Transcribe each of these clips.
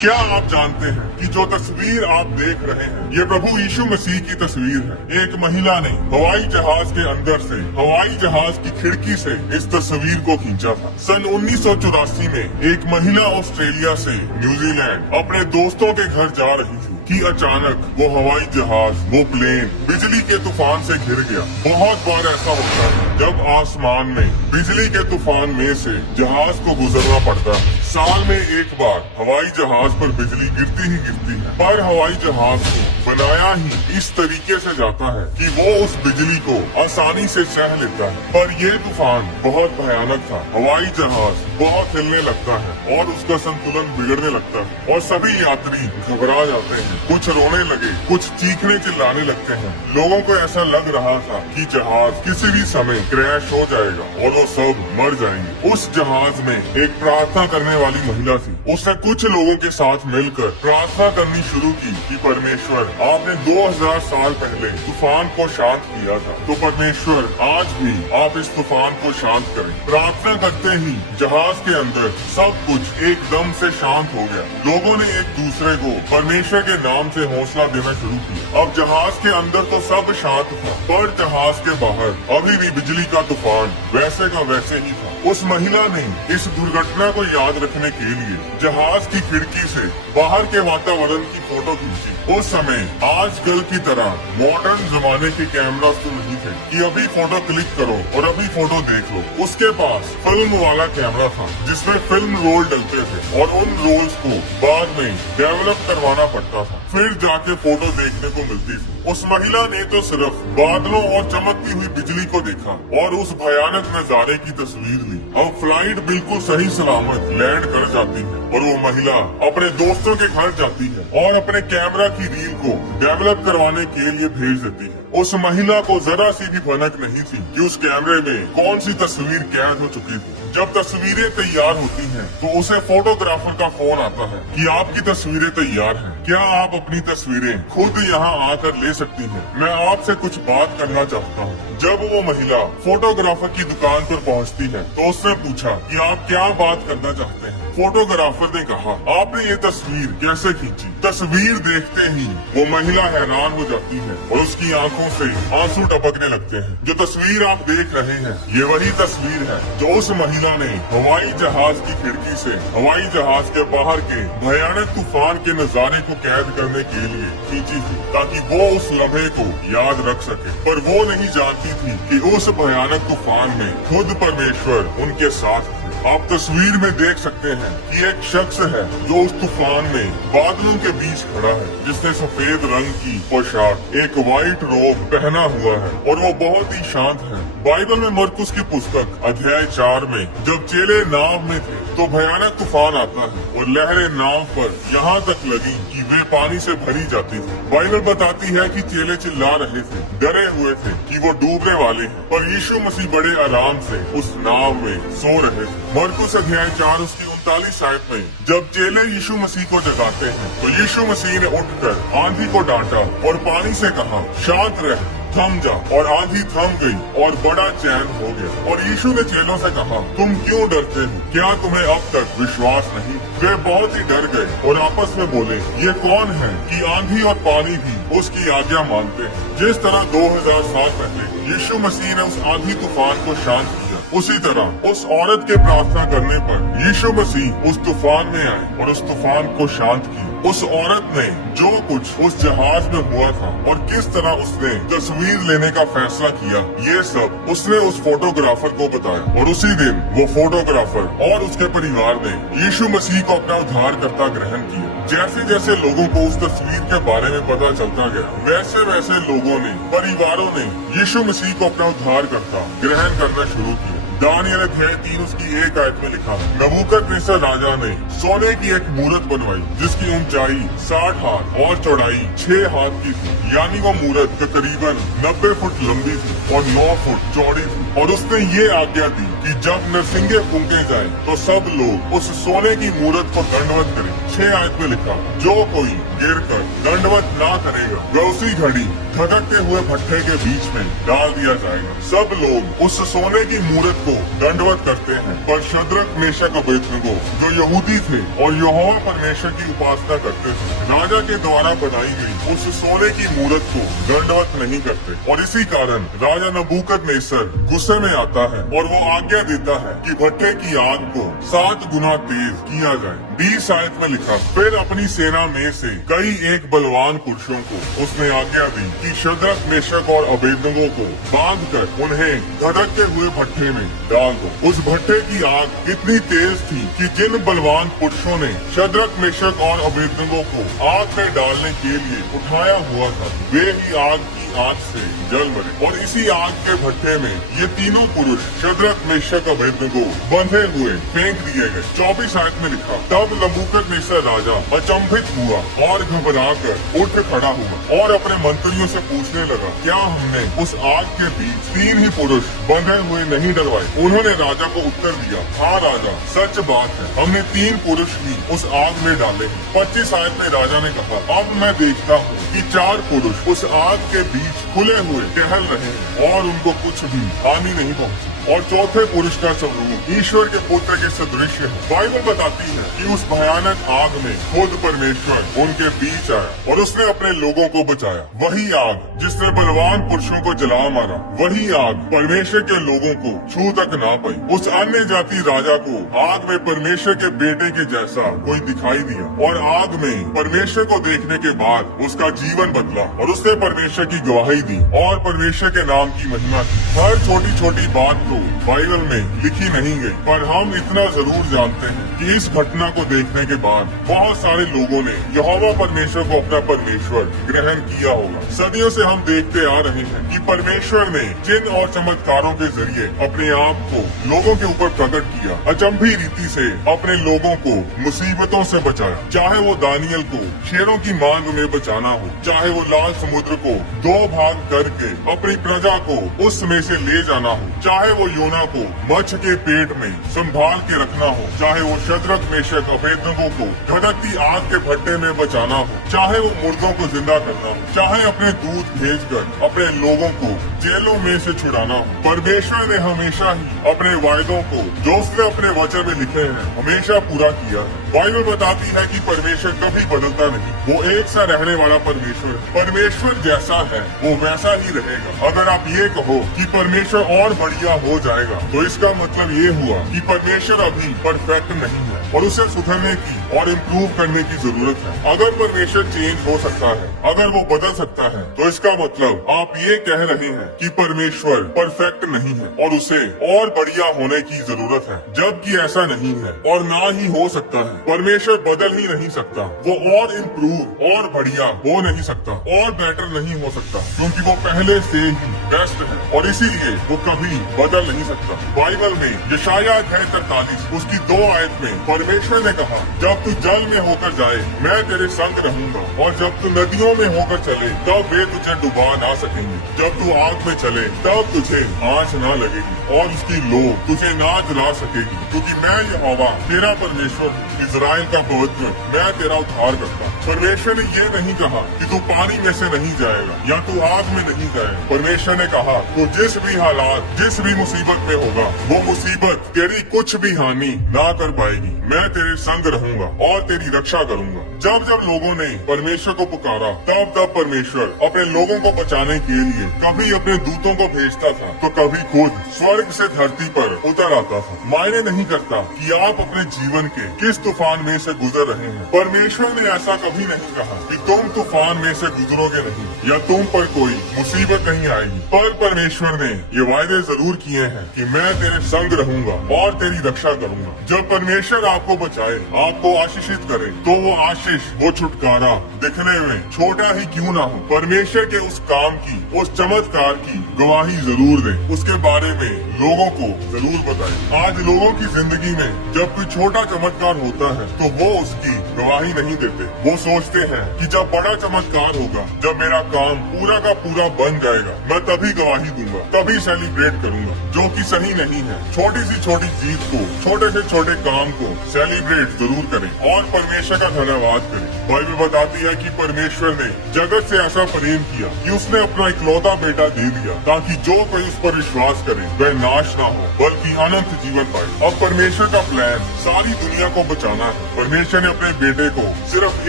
क्या आप जानते हैं कि जो तस्वीर आप देख रहे हैं ये प्रभु यीशु मसीह की तस्वीर है। एक महिला ने हवाई जहाज के अंदर से हवाई जहाज की खिड़की से इस तस्वीर को खींचा था। सन 1984 में एक महिला ऑस्ट्रेलिया से न्यूजीलैंड अपने दोस्तों के घर जा रही थी कि अचानक वो हवाई जहाज, वो प्लेन बिजली के तूफान से घिर गया। बहुत बार ऐसा होता है जब आसमान में बिजली के तूफान में से जहाज को गुजरना पड़ता है। साल में एक बार हवाई जहाज पर बिजली गिरती ही गिरती है, पर हवाई जहाज को बनाया ही इस तरीके से जाता है कि वो उस बिजली को आसानी से सह लेता है। पर ये तूफान बहुत भयानक था। हवाई जहाज बहुत हिलने लगता है और उसका संतुलन बिगड़ने लगता है और सभी यात्री घबरा जाते हैं। कुछ रोने लगे, कुछ चीखने चिल्लाने लगते हैं। लोगों को ऐसा लग रहा था कि जहाज किसी भी समय क्रैश हो जाएगा और वो सब मर जाएंगे। उस जहाज में एक प्रार्थना करने वाली महिला थी। उसने कुछ लोगों के साथ मिलकर प्रार्थना करनी शुरू की कि परमेश्वर, आपने 2000 साल पहले तूफान को शांत किया था, तो परमेश्वर आज भी आप इस तूफान को शांत करें। प्रार्थना करते ही जहाज के अंदर सब कुछ एकदम से शांत हो गया। लोगों ने एक दूसरे को परमेश्वर के नाम से हौसला देना शुरू किया। अब जहाज के अंदर तो सब शांत था, पर जहाज के बाहर अभी भी बिजली का तूफान वैसे का वैसे ही था। उस महिला ने इस दुर्घटना को याद रखने के लिए जहाज की खिड़की से बाहर के वातावरण की फोटो खींची। उस समय आजकल की तरह मॉडर्न जमाने के कैमरा तो नहीं थे कि अभी फोटो क्लिक करो और अभी फोटो देख लो। उसके पास फिल्म वाला कैमरा था जिसमें फिल्म रोल डलते थे और उन रोल्स को बाद में डेवलप करवाना पड़ता था, फिर जाके फोटो देखने को मिलती थी। उस महिला ने तो सिर्फ बादलों और चमकती हुई बिजली को देखा और उस भयानक नजारे की तस्वीर ली। अब फ्लाइट बिल्कुल सही सलामत लैंड कर जाती है और वो महिला अपने दोस्तों के घर जाती है और अपने कैमरा की रील को डेवलप करवाने के लिए भेज देती है। उस महिला को जरा सी भी भनक नहीं थी कि उस कैमरे में कौन सी तस्वीर कैद हो चुकी थी। जब तस्वीरें तैयार होती हैं, तो उसे फोटोग्राफर का फोन आता है कि आपकी तस्वीरें तैयार हैं, क्या आप अपनी तस्वीरें खुद यहाँ आकर ले सकती हैं? मैं आपसे कुछ बात करना चाहता हूँ। जब वो महिला फोटोग्राफर की दुकान पर पहुँचती है, तो उसने पूछा कि आप क्या बात करना चाहते हैं? फोटोग्राफर ने कहा, आपने ये तस्वीर कैसे खींची? तस्वीर देखते ही वो महिला हैरान हो जाती है और उसकी आंखों से आंसू टपकने लगते हैं। जो तस्वीर आप देख रहे हैं, ये वही तस्वीर है जो उस महिला ने हवाई जहाज की खिड़की से हवाई जहाज के बाहर के भयानक तूफान के नजारे को कैद करने के लिए खींची थी, ताकि वो उस लम्हे को याद रख सके। पर वो नहीं जानती थी कि उस भयानक तूफान में खुद परमेश्वर उनके साथ थे। आप तस्वीर में देख सकते हैं कि एक शख्स है जो उस तूफान में बादलों के बीच खड़ा है, जिसने सफेद रंग की पोशाक, एक व्हाइट रोब पहना हुआ है और वो बहुत ही शांत है। बाइबल में मरकुस की पुस्तक अध्याय 4 में जब चेले नाव में थे, तो भयानक तूफान आता है और लहरें नाव पर यहाँ तक लगी कि वे पानी से भरी जाती थी। बाइबल बताती है कि चेले चिल्ला रहे थे, डरे हुए थे कि वो डूबने वाले हैं, पर यीशु मसीह बड़े आराम से उस नाव में सो रहे थे। मरकुस अध्याय 4 उसकी 39 आयत में जब चेले यीशु मसीह को जगाते हैं, तो यीशु मसीह ने उठकर आंधी को डांटा और पानी से कहा, शांत रह, थम जा। और आंधी थम गई और बड़ा चैन हो गया। और यीशु ने चेलों से कहा, तुम क्यों डरते हो? क्या तुम्हें अब तक विश्वास नहीं? वे बहुत ही डर गए और आपस में बोले, ये कौन है कि आंधी और पानी भी उसकी आज्ञा मानते हैं? जिस तरह 2000 साल पहले यीशु मसीह ने उस आंधी तूफान को शांत किया, उसी तरह उस औरत के प्रार्थना करने पर यीशु मसीह उस तूफान में आए और उस तूफान को शांत किया। उस औरत ने जो कुछ उस जहाज में हुआ था और किस तरह उसने तस्वीर लेने का फैसला किया, ये सब उसने उस फोटोग्राफर को बताया। और उसी दिन वो फोटोग्राफर और उसके परिवार ने यीशु मसीह को अपना उद्धारकर्ता ग्रहण किया। जैसे जैसे लोगों को उस तस्वीर के बारे में पता चलता गया, वैसे वैसे लोगों ने, परिवारों ने यीशु मसीह को अपना उद्धारकर्ता ग्रहण करना शुरू किया। दानियल अध्याय 3 उसकी 1 आयत में लिखा, नबूकदनेस्सर राजा ने सोने की एक मूरत बनवाई जिसकी ऊंचाई 60 हाथ और चौड़ाई 6 हाथ की थी, यानी वो मूरत तकरीबन 90 फुट लंबी थी और 9 फुट चौड़ी थी। और उसने ये आज्ञा दी कि जब नरसिंगे फूंके जाए तो सब लोग उस सोने की मूरत को दंडवत करें। 6 आयत में लिखा, जो कोई गिरकर दंडवत ना करेगा वह उसी घड़ी धधकते हुए भट्ठे के बीच में डाल दिया जाएगा। सब लोग उस सोने की मूरत को दंडवत करते हैं। पर शद्रक, मेशक, अबेदनगो जो यहूदी थे और यहोवा परमेश्वर की उपासना करते थे, राजा के द्वारा बनाई गई उस सोने की मूरत को दंडवत नहीं करते। और इसी कारण राजा नबूकदनेस्सर गुस्से में आता है और वो आज्ञा देता है कि भट्ठे की आग को 7 गुना तेज किया जाए। 20 आयत में लिखा, फिर अपनी सेना में से कई एक बलवान पुरुषों को उसने आज्ञा दी कि शद्रक, मेशक और अबेदनगो को बांधकर उन्हें धधकते हुए भट्ठे में डाल दो। उस भट्ठे की आग इतनी तेज थी कि जिन बलवान पुरुषों ने शद्रक, मेशक और अबेदनगो को आग में डालने के लिए उठाया हुआ था, वे ही आग की आग से जल मरे। और इसी आग के भट्ठे में ये तीनों पुरुष शद्रक, मेशक, अबेदनगो बंधे हुए फेंक दिए गए। 24 आयत में लिखा, तब नबूकदनेस्सर राजा अचंभित हुआ और घबराकर उठ खड़ा हुआ और अपने मंत्रियों से पूछने लगा, क्या हमने उस आग के बीच 3 ही पुरुष बंधे हुए नहीं डलवाए? उन्होंने राजा को उत्तर दिया, हाँ राजा, सच बात है, हमने 3 पुरुष ही उस आग में डाले हैं। 25 आयत में राजा ने कहा, अब मैं देखता हूँ कि 4 पुरुष उस आग के बीच खुले हुए टहल रहे हैं और उनको कुछ भी हानि नहीं पहुंची। और चौथे पुरुष का स्वरूप ईश्वर के पुत्र के सदृश है। बाइबल बताती है कि उस भयानक आग में खुद परमेश्वर उनके बीच आया और उसने अपने लोगों को बचाया। वही आग जिसने बलवान पुरुषों को जला मारा, वही आग परमेश्वर के लोगों को छू तक ना पाई। उस अन्य जाति राजा को आग में परमेश्वर के बेटे के जैसा कोई दिखाई दिया और आग में परमेश्वर को देखने के बाद उसका जीवन बदला और उसने परमेश्वर की गवाही दी और परमेश्वर के नाम की महिमा की। हर छोटी छोटी बात तो बाइबल में लिखी नहीं गई, पर हम इतना जरूर जानते हैं कि इस घटना को देखने के बाद बहुत सारे लोगों ने यहोवा परमेश्वर को अपना परमेश्वर ग्रहण किया होगा। सदियों से हम देखते आ रहे हैं कि परमेश्वर ने चिन्ह और चमत्कारों के जरिए अपने आप को लोगों के ऊपर प्रकट किया, अचंभी रीति से अपने लोगों को मुसीबतों से बचाया। चाहे वो दानियल को शेरों की मांग में बचाना हो, चाहे वो लाल समुद्र को 2 भाग करके अपनी प्रजा को उसमें से ले जाना हो, चाहे वो योना को मच्छ के पेट में संभाल के रखना हो, चाहे वो शद्रक, मेशक, अबेदनगो को धधकती आग के भट्टे में बचाना हो, चाहे वो मुर्दों को जिंदा करना हो, चाहे अपने दूत भेजकर अपने लोगों को जेलों में से छुड़ाना हो, परमेश्वर ने हमेशा ही अपने वायदों को जो उसने अपने वचन में लिखे हैं हमेशा पूरा किया है। बाइबल बताती है कि परमेश्वर कभी बदलता नहीं, वो एक सा रहने वाला परमेश्वर है। परमेश्वर जैसा है वो वैसा ही रहेगा। अगर आप ये कहो कि परमेश्वर और बढ़िया हो जाएगा, तो इसका मतलब ये हुआ कि परमेश्वर अभी परफेक्ट नहीं है और उसे सुधरने की और इम्प्रूव करने की जरूरत है। अगर परमेश्वर चेंज हो सकता है, अगर वो बदल सकता है, तो इसका मतलब आप ये कह रहे हैं कि परमेश्वर परफेक्ट नहीं है और उसे और बढ़िया होने की जरूरत है, जबकि ऐसा नहीं है और ना ही हो सकता है। परमेश्वर बदल ही नहीं सकता, वो और इम्प्रूव और बढ़िया हो नहीं सकता और बेटर नहीं हो सकता, क्योंकि वो पहले से ही बेस्ट है और इसीलिए वो कभी बदल नहीं सकता। बाइबल में यशायाह अध्याय 43 उसकी 2 आयत में परमेश्वर ने कहा, जब तू जल में होकर जाए मैं तेरे संग रहूंगा और जब तू नदियों में होकर चले तब वे तुझे डुबा ना सकेंगे। जब तू आग में चले तब तुझे आँच ना लगेगी और उसकी लो तुझे ना जला सकेगी, क्योंकि मैं यहोवा तेरा परमेश्वर, इजराइल का पवित्र, मैं तेरा उद्धार करता। परमेश्वर ने ये नहीं कहा कि तू पानी में से नहीं जाएगा या तू आग में नहीं जाएगा। परमेश्वर ने कहा तो जिस भी हालात, जिस भी मुसीबत में होगा, वो मुसीबत तेरी कुछ भी हानि ना कर पाएगी। मैं तेरे संग रहूंगा और तेरी रक्षा करूंगा। जब जब लोगों ने परमेश्वर को पुकारा तब तब परमेश्वर अपने लोगों को बचाने के लिए कभी अपने दूतों को भेजता था तो कभी खुद स्वर्ग से धरती पर उतर आता था। मायने नहीं करता कि आप अपने जीवन के किस तूफान में से गुजर रहे हैं, परमेश्वर ने ऐसा कभी नहीं कहा कि तुम तूफान में से गुजरोगे नहीं या तुम पर कोई मुसीबत नहीं आएगी। पर परमेश्वर ने ये वायदे जरूर किए हैं कि मैं तेरे संग रहूंगा और तेरी रक्षा करूंगा। जब परमेश्वर आपको बचाए, आपको आशीषित करे, तो वो आशीष, वो छुटकारा दिखने में छोटा ही क्यों ना हो, परमेश्वर के उस काम की, उस चमत्कार की गवाही जरूर दे, उसके बारे में लोगों को जरूर बताए। आज लोगों की जिंदगी में जब कोई छोटा चमत्कार होता है तो वो उसकी गवाही नहीं देते। वो सोचते हैं कि जब बड़ा चमत्कार होगा, जब मेरा काम पूरा का पूरा बन जाएगा, मैं तभी गवाही दूंगा, तभी सेलिब्रेट करूंगा, जो कि सही नहीं है। छोटी सी छोटी जीत को, छोटे से छोटे काम को सेलिब्रेट जरूर करें और परमेश्वर का धन्यवाद करें। बाइबल बताती है कि परमेश्वर ने जगत से ऐसा प्रेम किया कि उसने अपना इकलौता बेटा दे दिया, ताकि जो कोई उस पर विश्वास करे वह नाश ना हो बल्कि अनंत जीवन पाए। अब परमेश्वर का प्लान सारी दुनिया को बचाना है। परमेश्वर ने अपने बेटे को सिर्फ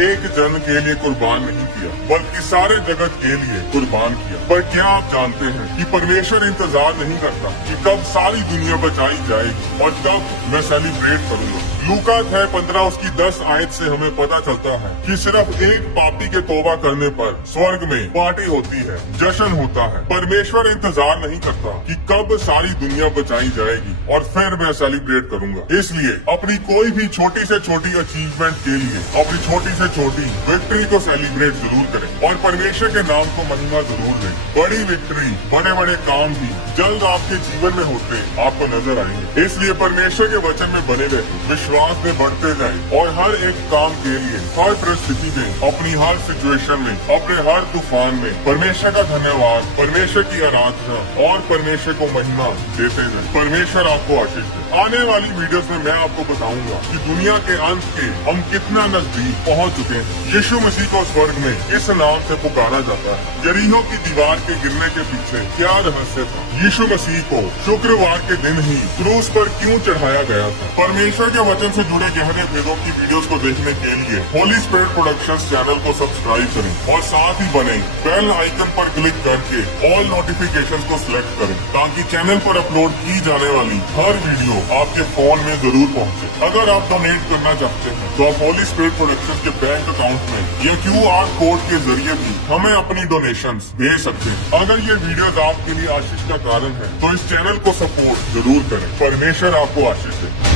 एक जन के लिए कुर्बान नहीं किया बल्कि सारे जगत के लिए कुर्बान किया। पर क्या आप जानते हैं कि परमेश्वर इंतजार नहीं करता कि कब सारी दुनिया बचाई जाएगी और कब मैं सेलिब्रेट करूंगा। लूका 6:15 उसकी 10 आयत से हमें पता चलता है कि सिर्फ एक पापी के तौबा करने पर स्वर्ग में पार्टी होती है, जश्न होता है। परमेश्वर इंतजार नहीं करता कि कब सारी दुनिया बचाई जाएगी और फिर मैं सेलिब्रेट करूंगा। इसलिए अपनी कोई भी छोटी से छोटी अचीवमेंट के लिए अपनी छोटी से छोटी विक्ट्री को सेलिब्रेट जरूर करें और परमेश्वर के नाम को महिमा जरूर दें। बड़ी विक्ट्री, बड़े बड़े काम भी जल्द आपके जीवन में होते आपको नजर आएंगे। इसलिए परमेश्वर के वचन में बने रहे, विश्वास में बढ़ते जाए और हर एक काम के लिए, हर परिस्थिति में, अपनी हर सिचुएशन में, अपने हर तूफान में परमेश्वर का धन्यवाद, परमेश्वर की आराधना और परमेश्वर को महिमा देते जाए। परमेश्वर आपको आशीष दे। आने वाली वीडियोस में मैं आपको बताऊंगा कि दुनिया के अंत के हम कितना नजदीक पहुंच चुके हैं। यीशु मसीह को स्वर्ग में इस नाम से पुकारा जाता है। यरीहो की दीवार के गिरने के पीछे क्या रहस्य था? यीशु मसीह को शुक्रवार के दिन ही क्रूस पर क्यों चढ़ाया गया था? परमेश्वर के वचन से जुड़े गहरे भेदों की वीडियोस को देखने के लिए होली स्पिरिट प्रोडक्शंस चैनल को सब्सक्राइब करें और साथ ही बने बेल आइकन पर क्लिक करके ऑल नोटिफिकेशंस को सिलेक्ट करें ताकि चैनल पर अपलोड की जाने वाली हर वीडियो आपके फोन में जरूर पहुंचे। अगर आप डोनेट करना चाहते हैं तो आप होली स्पिरिट प्रोडक्शंस के बैंक अकाउंट में या QR कोड के जरिए भी हमें अपनी डोनेशंस भेज सकते हैं। अगर ये वीडियोस आपके लिए आशीष का कारण है तो इस चैनल को सपोर्ट जरूर करें। परमेश्वर आपको आशीष दे।